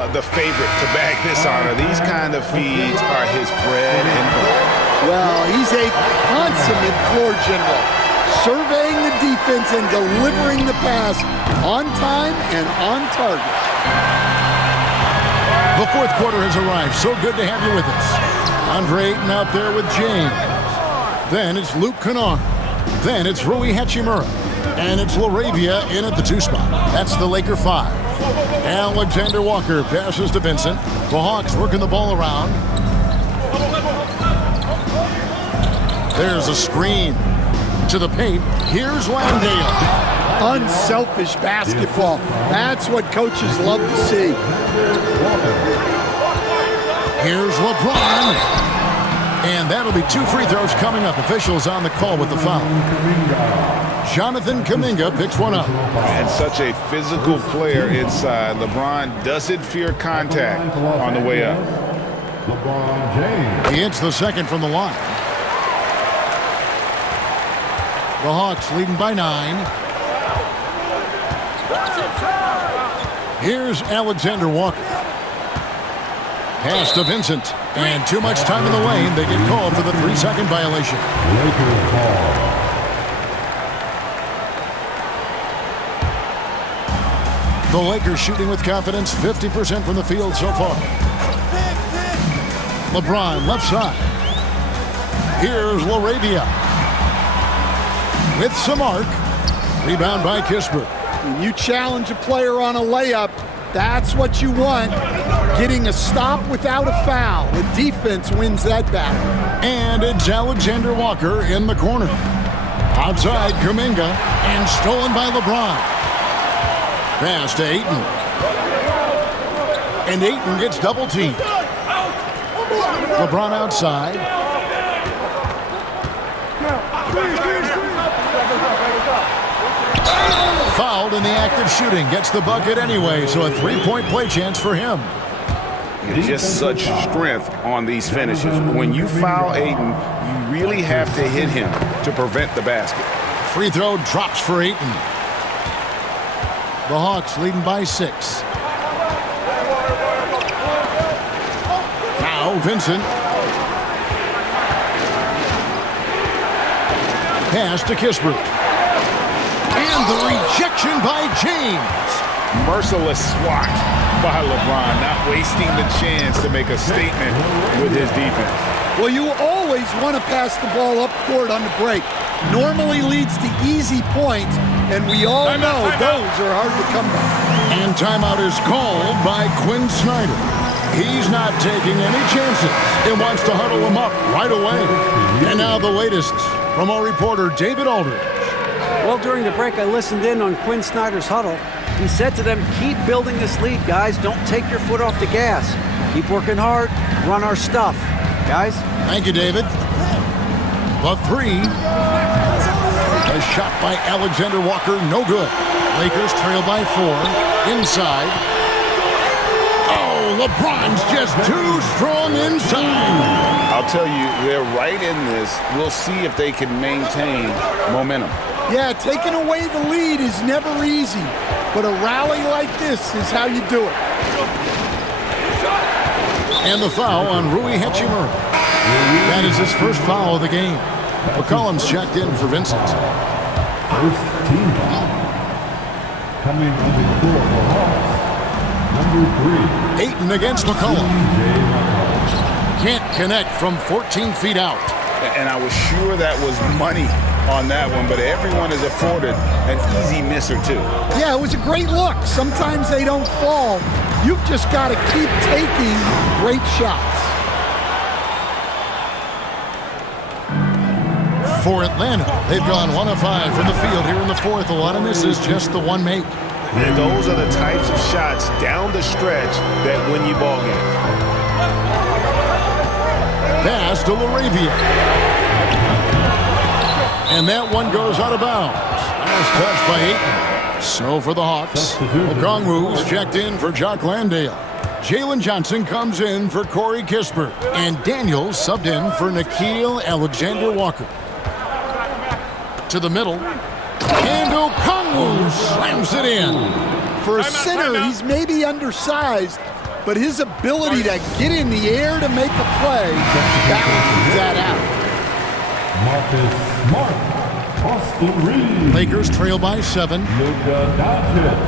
The favorite to bag this honor. These kind of feeds are his bread and butter. Well, he's a consummate floor general, surveying the defense and delivering the pass on time and on target. The fourth quarter has arrived. So good to have you with us. Andre Ayton out there with James. Then it's Luke Kennard. Then it's Rui Hachimura. And it's LaRavia in at the 2 spot. That's the Laker 5. Alexander Walker passes to Vincent. The Hawks working the ball around. There's a screen to the paint. Here's Landale. Unselfish basketball. That's what coaches love to see. Here's LeBron. And that'll be 2 free throws coming up. Officials on the call with the foul. Jonathan Kuminga picks one up. And such a physical player inside. LeBron doesn't fear contact on the way up. LeBron James. He hits the second from the line. The Hawks leading by 9. Here's Alexander Walker. Pass to Vincent. And too much time in the lane. They get called for the 3-second violation. Lakers ball. The Lakers shooting with confidence, 50% from the field so far. LeBron left side. Here's LaRavia. With some arc. Rebound by Kispert. When you challenge a player on a layup, that's what you want. Getting a stop without a foul. The defense wins that battle. And it's Alexander Walker in the corner. Outside Kuminga and stolen by LeBron. Pass to Ayton. And Ayton gets double teamed. LeBron outside. Fouled in the act of shooting. Gets the bucket anyway, so a 3-point play chance for him. Just such strength on these finishes. When you foul Ayton, you really have to hit him to prevent the basket. Free throw drops for Ayton. The Hawks leading by 6. Now Vincent. Pass to Kispert. And the rejection by James. Merciless swat by LeBron, not wasting the chance to make a statement with his defense. Well, you always want to pass the ball up court on the break. Normally leads to easy points, and we all know those are hard to come by. And timeout is called by Quinn Snyder. He's not taking any chances and wants to huddle them up right away. And now the latest from our reporter David Aldridge. Well, during the break, I listened in on Quinn Snyder's huddle. He said to them, keep building this lead, guys. Don't take your foot off the gas. Keep working hard. Run our stuff. Guys? Thank you, David. The 3. A shot by Alexander Walker, no good. Lakers trail by 4. Inside. Oh, LeBron's just too strong inside. I'll tell you, they're right in this. We'll see if they can maintain momentum. Yeah, taking away the lead is never easy, but a rally like this is how you do it. And the foul on Rui Hachimura. That is his first foul of the game. McCollum's checked in for Vincent. First team foul. Coming on the floor for Hawks. Number 3. Ayton against McCollum. Can't connect from 14 feet out. And I was sure that was money on that one, but everyone is afforded an easy miss or two. Yeah, it was a great look. Sometimes they don't fall. You've just got to keep taking great shots. For Atlanta, they've gone 1 of 5 from the field here in the fourth. A lot of misses, just the one make. And those are the types of shots down the stretch that win you ball games. Pass to LaRavia. And that one goes out of bounds. Last touch by Ayton. So for the Hawks, Okongwu's checked in for Jock Landale. Jalen Johnson comes in for Corey Kispert. And Daniels subbed in for Nickeil Alexander-Walker. To the middle. And Okongwu slams it in. For a center, he's maybe undersized, but his ability to get in the air to make a play balances that out. Marcus Smart, Austin Reeves. Lakers trail by 7. Luka Doncic.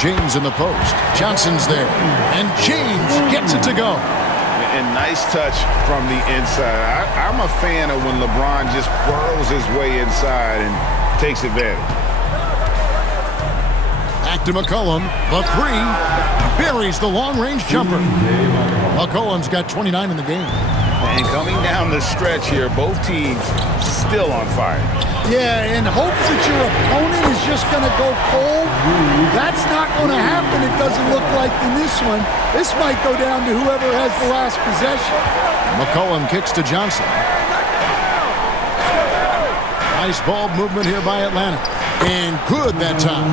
James in the post. Johnson's there. And James gets it to go. And nice touch from the inside. I'm a fan of when LeBron just burrows his way inside and takes advantage. Back to McCollum. The 3 buries the long-range jumper. McCollum's got 29 in the game. And coming down the stretch here, both teams still on fire. Yeah, in hopes that your opponent is just going to go cold, that's not going to happen. It doesn't look like in this one. This might go down to whoever has the last possession. McCollum kicks to Johnson. Nice ball movement here by Atlanta. And good that time.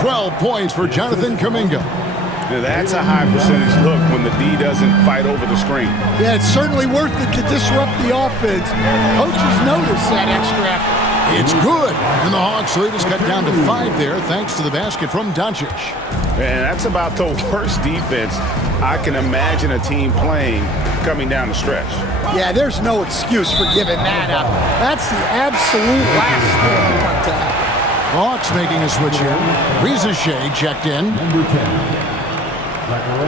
12 points for Jonathan Kuminga. Now that's a high percentage look when the D doesn't fight over the screen. Yeah, it's certainly worth it to disrupt the offense. Coaches notice that extra effort. It's good. And the Hawks lead is cut down to 5 there thanks to the basket from Doncic. And that's about the worst defense I can imagine a team playing coming down the stretch. Yeah, there's no excuse for giving that up. That's the absolute last thing you want to happen. Hawks making a switch here. Reza Shea checked in. Number 10. Zachary.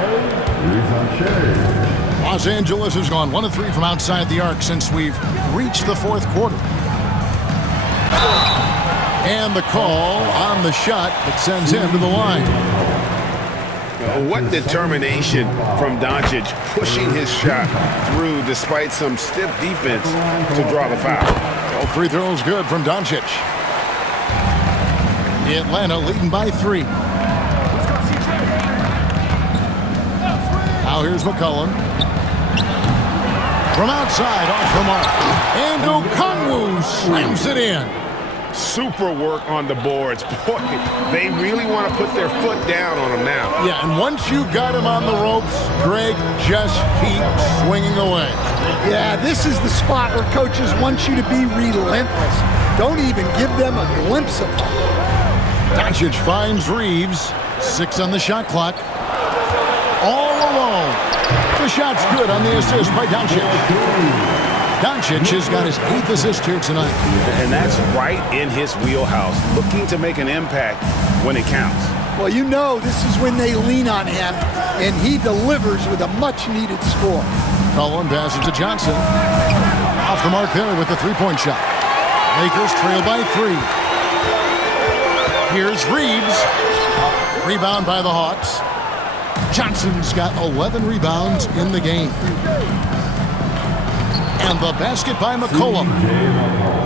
Los Angeles has gone 1 of 3 from outside the arc since we've reached the 4th quarter. And the call on the shot that sends him to the line. What determination from Doncic pushing his shot through despite some stiff defense to draw the foul. All free throws good from Doncic. Atlanta leading by 3. Now here's McCollum. From outside, off the mark. And Okongwu slams it in. Super work on the boards. Boy, they really want to put their foot down on him now. Yeah, and once you've got him on the ropes, Greg, just keep swinging away. Yeah, this is the spot where coaches want you to be relentless. Don't even give them a glimpse of it. Doncic finds Reeves. 6 on the shot clock. All alone. The shot's good on the assist by Doncic. Doncic has got his 8th assist here tonight. And that's right in his wheelhouse, looking to make an impact when it counts. Well, you know this is when they lean on him, and he delivers with a much-needed score. Cullen passes to Johnson. Off the mark there with the 3-point shot. Lakers trail by 3. Here's Reeves. Rebound by the Hawks. Johnson's got 11 rebounds in the game. And the basket by McCollum.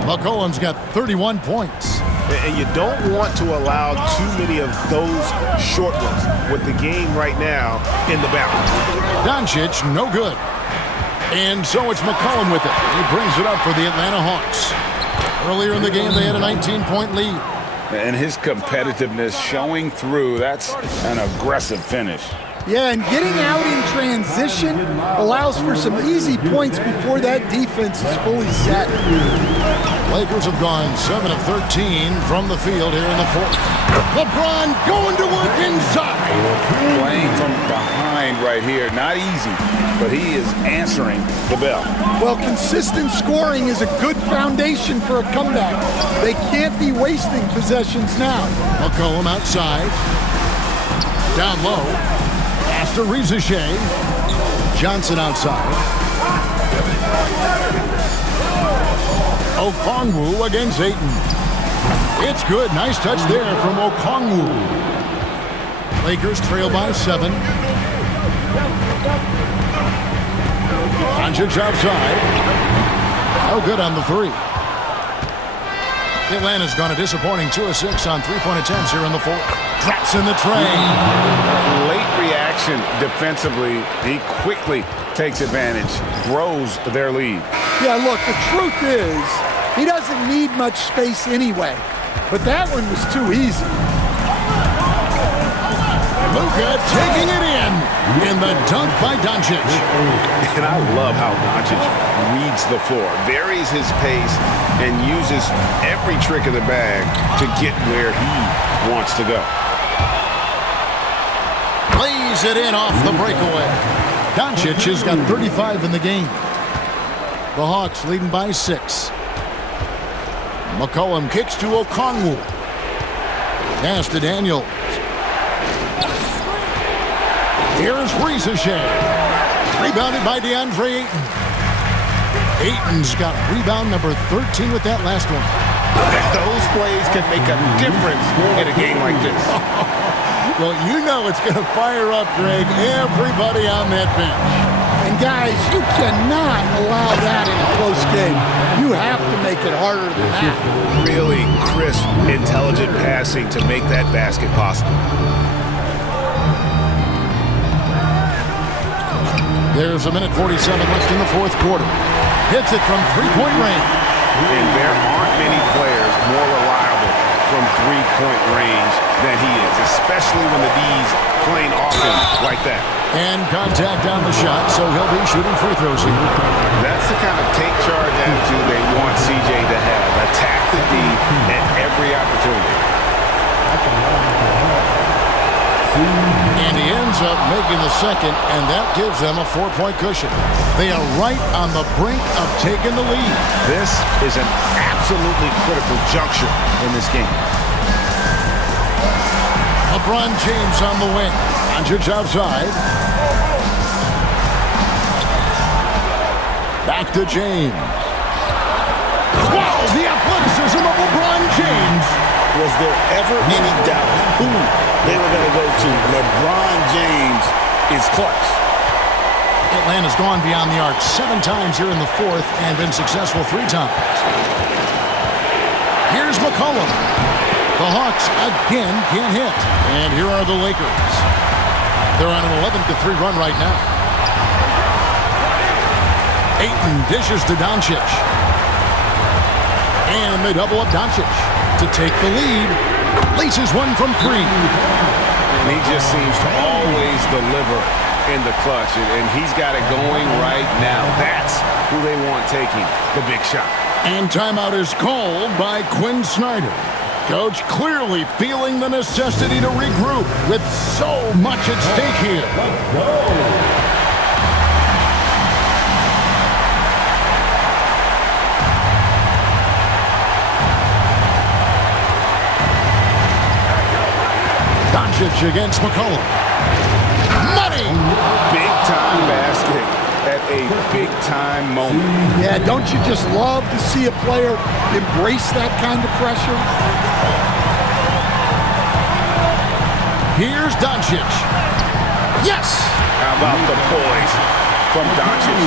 McCollum's got 31 points. And you don't want to allow too many of those short ones with the game right now in the balance. Doncic, no good. And so it's McCollum with it. He brings it up for the Atlanta Hawks. Earlier in the game, they had a 19-point lead. And his competitiveness showing through. That's an aggressive finish. Yeah, and getting out in transition allows for some easy points before that defense is fully set. Lakers have gone 7 of 13 from the field here in the 4th. LeBron going to work inside. Playing from behind right here. Not easy, but he is answering the bell. Well, consistent scoring is a good foundation for a comeback. They can't be wasting possessions now. McCollum outside. Down low. Pass to Reza Shea. Johnson outside. Okongwu against Ayton. It's good. Nice touch there from Okongwu. Lakers trail by 7. Doncic outside. Oh, good on the 3. Atlanta's gone a disappointing 2 of 6 on 3-point attempts here in the 4th. Drops in the tray. Late reaction defensively. He quickly takes advantage, grows their lead. Yeah, look, the truth is, he doesn't need much space anyway. But that one was too easy. Luka taking it in the dunk by Doncic. And I love how Doncic reads the floor, varies his pace, and uses every trick of the bag to get where he wants to go. lays it in off the breakaway. Doncic has got 35 in the game. The Hawks leading by 6. McCollum kicks to Okongwu. Pass to Daniels. Here's Rizachet. Rebounded by DeAndre Ayton. Ayton's got rebound number 13 with that last one. Those plays can make a difference in a game like this. Well, you know it's going to fire up, Greg, everybody on that bench. And guys, you cannot allow that in a close game. You have to make it harder than that. Really crisp, intelligent passing to make that basket possible. There's a minute 47 left in the fourth quarter. Hits it from three-point range. And there aren't many players more reliable from three-point range than he is, especially when the D's playing often like that. And contact on the shot, so he'll be shooting free throws here. That's the kind of take charge attitude they want CJ to have. Attack the D at every opportunity. And he ends up making the second, and that gives them a 4-point cushion. They are right on the brink of taking the lead. This is an absolutely critical juncture in this game. LeBron James on the wing. Doncic outside. Back to James. Wow, the athleticism of LeBron James. Was there ever any doubt who they were going to go to? LeBron James is clutch. Atlanta's gone beyond the arc 7 times here in the fourth and been successful 3 times. Here's McCollum. The Hawks again can't hit. And here are the Lakers. They're on an 11-3 run right now. Ayton dishes to Doncic. And they double up Doncic to take the lead. Laces one from 3. And he just seems to always deliver in the clutch, and he's got it going right now. That's who they want taking the big shot. And timeout is called by Quinn Snyder. Coach clearly feeling the necessity to regroup with so much at stake here. Let's go. Doncic against McCollum. Money! Big-time basket at a big-time moment. Yeah, don't you just love to see a player embrace that kind of pressure? Here's Doncic. Yes! How about the poise from Doncic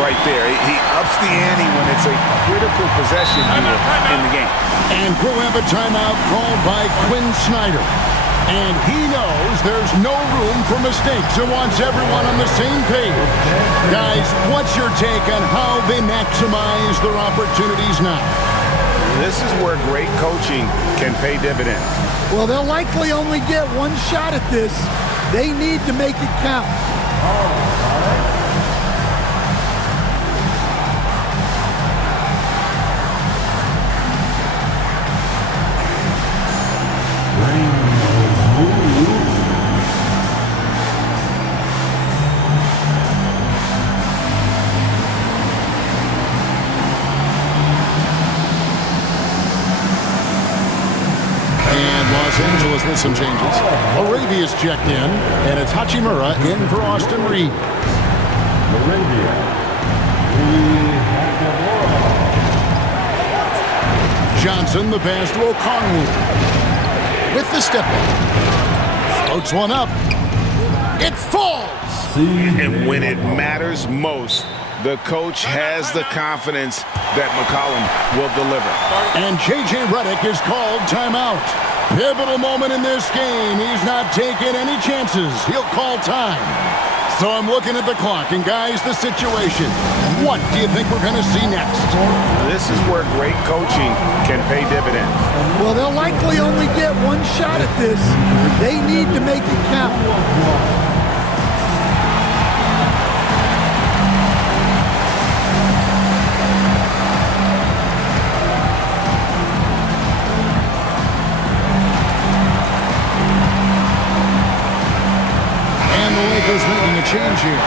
right there? He ups the ante when it's a critical possession here in the game. And we'll have a timeout called by Quinn Snyder. And he knows there's no room for mistakes and wants everyone on the same page. Guys, what's your take on how they maximize their opportunities now? This is where great coaching can pay dividends. Well, they'll likely only get one shot at this. They need to make it count. Los Angeles with some changes. Arabia's checked in, and it's Hachimura in for Austin Reed. Arabia. Johnson, the pass to Okongwu. With the step in. Floats one up. It falls! And when it matters most, the coach has the confidence that McCollum will deliver. And J.J. Redick is called timeout. Pivotal moment in this game. He's not taking any chances. He'll call time. So I'm looking at the clock, and guys, the situation. What do you think we're going to see next? This is where great coaching can pay dividends. Well, they'll likely only get one shot at this. They need to make it count. Lakers making a change here.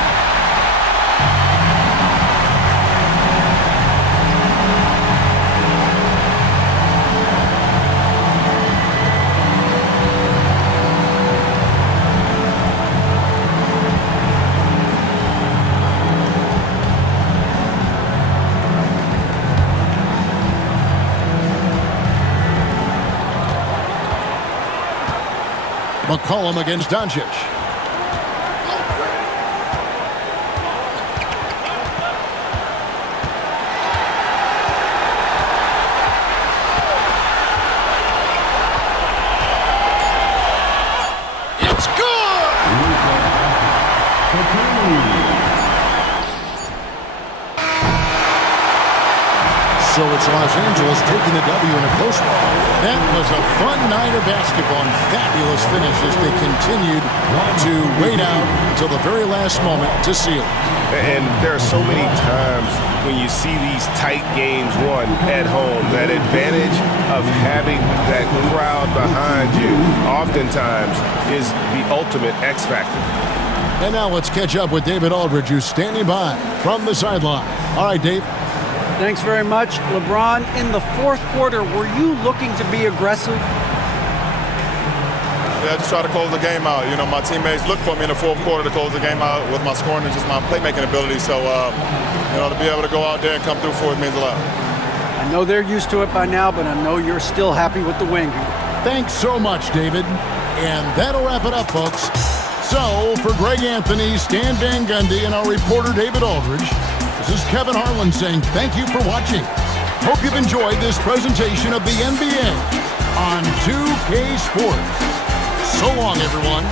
McCollum against Doncic. It's good! So it's Los Angeles taking the W in a close one. That was a fun night of basketball and fabulous finish as they continued to wait out until the very last moment to seal it. And there are so many times when you see these tight games won at home, that advantage of having that crowd behind you oftentimes is the ultimate X factor. And now let's catch up with David Aldridge, who's standing by from the sideline. All right, Dave. Thanks very much. LeBron, in the fourth quarter, were you looking to be aggressive? Yeah, just try to close the game out. You know, my teammates look for me in the fourth quarter to close the game out with my scoring and just my playmaking ability. So, you know, to be able to go out there and come through for it means a lot. I know they're used to it by now, but I know you're still happy with the win. Thanks so much, David. And that'll wrap it up, folks. So, for Greg Anthony, Stan Van Gundy, and our reporter David Aldridge, this is Kevin Harlan saying thank you for watching. Hope you've enjoyed this presentation of the NBA on 2K Sports. So long, everyone.